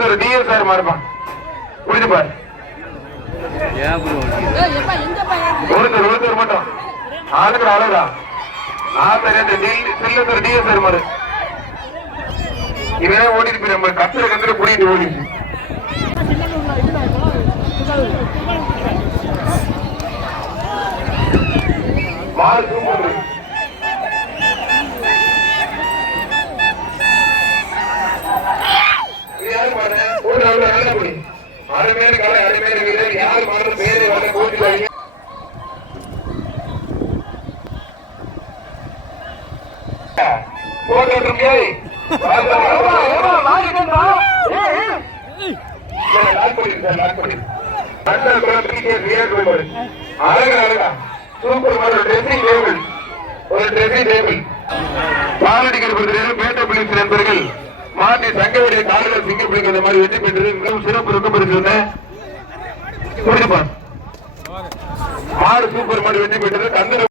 செல்லத்தூர் TSR மாறுப்பான் புரிஞ்சு பாரு. ஒருத்தர் ஒருத்தர் மட்டும். ஆளுக்கு செல்லத்தூர் மாறு இவன் ஓடிட்டு போய் நம்ம கத்துற கத்துற புரியுது ஓடிச்சு மாறு நல்லா போடி அருமையான கலை அருமையான வீரர் யார் மாறு வர நண்பர்கள் மாட்டி தங்கவேடைய காலையில் சிங்கர் பிள்ளைங்க இந்த மாதிரி வெற்றி பெற்றது மிகவும் சிறப்பு ரொம்ப பெருசுன்னு புரிஞ்சுப்பா மாடு சூப்பர் மாடு வெற்றி பெற்றது கந்தர